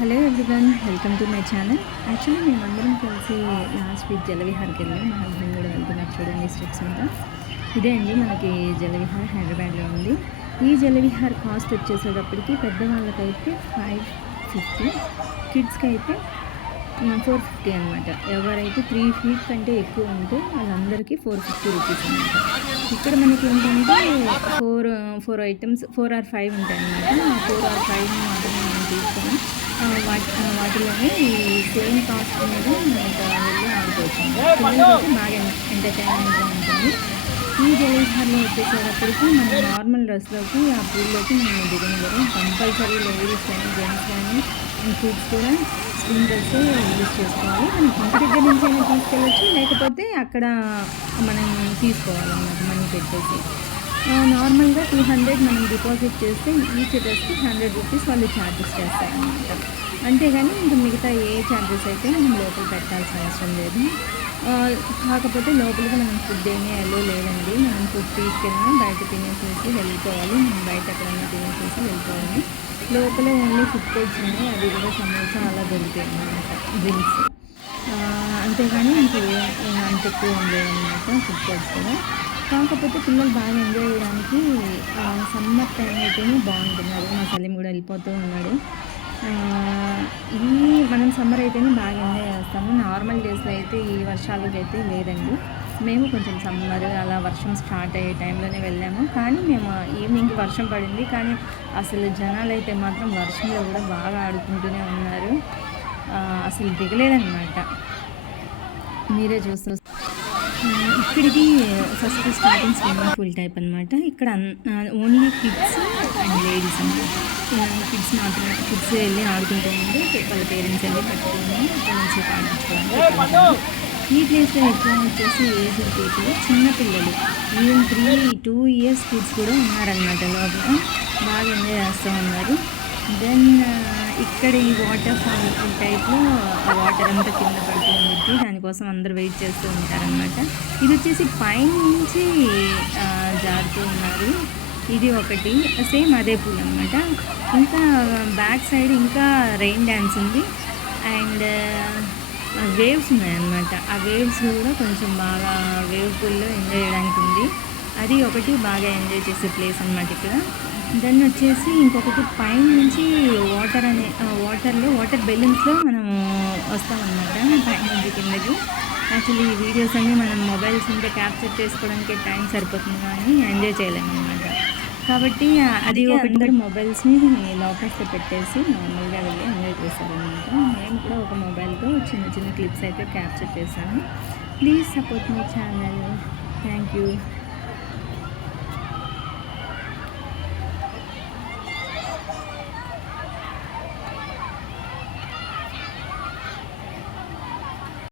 Hello everyone, welcome to my channel. Actually మేమందరం కలిసి last week జలవిహార్కి వెళ్ళాం. మా హస్బెండ్ కూడా వెళ్తున్నారు, చూడండి స్టెప్స్ మీద. ఇదే అండి మనకి జలవిహార్ హైదరాబాద్లో ఉంది. ఈ జలవిహార్ కాస్ట్ వచ్చేసేటప్పటికి పెద్దవాళ్ళకైతే 550, కిడ్స్కి అయితే 450 అనమాట. ఎవరైతే 3 feet కంటే ఎక్కువ ఉంటే వాళ్ళందరికీ 450 రూపీస్ అనమాట. ఇక్కడ మనకి ఏంటంటే ఫోర్ ఐటమ్స్ 4 or 5 ఉంటాయి అనమాట. ఆ 4 or 5 మాత్రమే మనం తీసుకొని వాటిలోనే ఈ సేమ్ కాస్ట్ మీద మనకు వెళ్ళి ఆడుకోవచ్చు. పిల్లలకి బాగా ఎంటర్టైన్మెంట్గా ఉంటుంది. ఈ జలవిహార్లో వచ్చేసేటప్పటికి మన నార్మల్ డ్రెస్లోకి ఆ పూల్లోకి మనం దిగనివ్వరు. కంపల్సరీ లేడీస్ కానీ జెంట్స్ కానీ కిడ్స్ కూడా స్కిన్ డ్రెస్ యూజ్ చేసుకోవాలి. మనం ఇంటి దగ్గర నుంచి అయినా తీసుకెళ్ళచ్చు, లేకపోతే అక్కడ మనం తీసుకోవాలన్నమాట మనీ పెట్టేసి. నార్మల్గా 200 మనం డిపాజిట్ చేస్తే ఈచ్ డ్రెస్కి 100 రూపీస్ వాళ్ళు ఛార్జెస్ చేస్తారనమాట. అంతేగాని ఇంకా మిగతా ఏ ఛార్జెస్ అయితే మనం లోపల పెట్టాల్సిన అవసరం లేదు. కాకపోతే లోపలికి మనం ఫుడ్ ఏమీ అలో లేదండి. మనం ఫుడ్ తీసుకెళ్ళినా బయట తినేసేసి వెళ్ళిపోవాలి. మనం బయట ఎక్కడైనా తినేసేసి వెళ్ళిపోవాలి. లోపల ఓన్లీ ఫుడ్ కోర్ట్స్ ఉన్నాయి, అది కూడా సమోసా అలా దొరుకుతాయి అన్నమాట, డ్రింక్స్. అంతేగాని ఇంక అంత ఎక్కువ ఏం లేదన్నమాట ఫుడ్ కోర్ట్స్ కూడా. కాకపోతే పిల్లలు బాగా ఎంజాయ్ చేయడానికి సమ్మర్ టైం అయితేనే బాగుంటుంది. అది మా సలీం కూడా వెళ్ళిపోతూ ఉన్నాడు. మనం సమ్మర్ అయితేనే బాగా ఎంజాయ్ చేస్తాము. నార్మల్ డేస్లో అయితే ఈ వర్షాలకి అయితే లేదండి. మేము కొంచెం సమ్మర్ అలా వర్షం స్టార్ట్ అయ్యే టైంలోనే వెళ్ళాము. కానీ మేము ఈవినింగ్కి వర్షం పడింది, కానీ అసలు జనాలు అయితే మాత్రం వర్షంలో కూడా బాగా ఆడుకుంటూనే ఉన్నారు. అసలు దిగలేదన్నమాట. మీరే చూస్తారు. ఇక్కడికి first starting swimming pool type అనమాట. ఇక్కడ ఓన్లీ కిడ్స్ అండ్ లేడీస్ అనమాట. కిడ్స్ మాత్రమే, కిడ్స్ వెళ్ళి ఆడుకుంటూ ఉంటే వాళ్ళ పేరెంట్స్ వెళ్ళి పట్టుకొని ఇక్కడ నుంచి ఆడించుకోవడానికి. ఈ ప్లేస్లో ఎక్కువ వచ్చేసి ఏజ్డ్ పీపుల్, చిన్నపిల్లలు, ఈవెన్ 2 years కిడ్స్ కూడా ఉన్నారనమాట. లోపల బాగా ఎంజాయ్ చేస్తూ ఉన్నారు. దెన్ ఇక్కడ ఈ వాటర్ ఫాల్ టైప్లో ఆ వాటర్ అంతా కింద పడుతూ ఉంటుంది. దానికోసం అందరూ వెయిట్ చేస్తూ ఉంటారనమాట. ఇది వచ్చేసి పైన నుంచి జారుతూ ఉన్నారు. ఇది ఒకటి సేమ్ అదే పూల్ అనమాట. ఇంకా బ్యాక్ సైడ్ ఇంకా రెయిన్ డ్యాన్స్ ఉంది అండ్ వేవ్స్ ఉన్నాయన్నమాట. ఆ వేవ్స్ కూడా కొంచెం బాగా వేవ్ పూల్లో ఎంజాయ్ చేయడానికి ఉంది. అది ఒకటి బాగా ఎంజాయ్ చేసే ప్లేస్ అనమాట ఇక్కడ. దాన్ని వచ్చేసి ఇంకొకటి పైన నుంచి వాటర్ బెలూన్స్లో మనం వస్తామన్నమాట పైన నుంచి కిందకి. యాక్చువల్లీ ఈ వీడియోస్ అన్నీ మనం మొబైల్స్ ఉంటే క్యాప్చర్ చేసుకోవడానికి టైం సరిపోతుంది, కానీ ఎంజాయ్ చేయలేమన్నమాట. కాబట్టి అది ఒకటి మొబైల్స్ని లాకర్స్లో పెట్టేసి నార్మల్గా వెళ్ళి ఎంజాయ్ చేశారనమాట. నేను కూడా ఒక మొబైల్తో చిన్న చిన్న క్లిప్స్ అయితే క్యాప్చర్ చేశాను. Please support my channel. Thank you.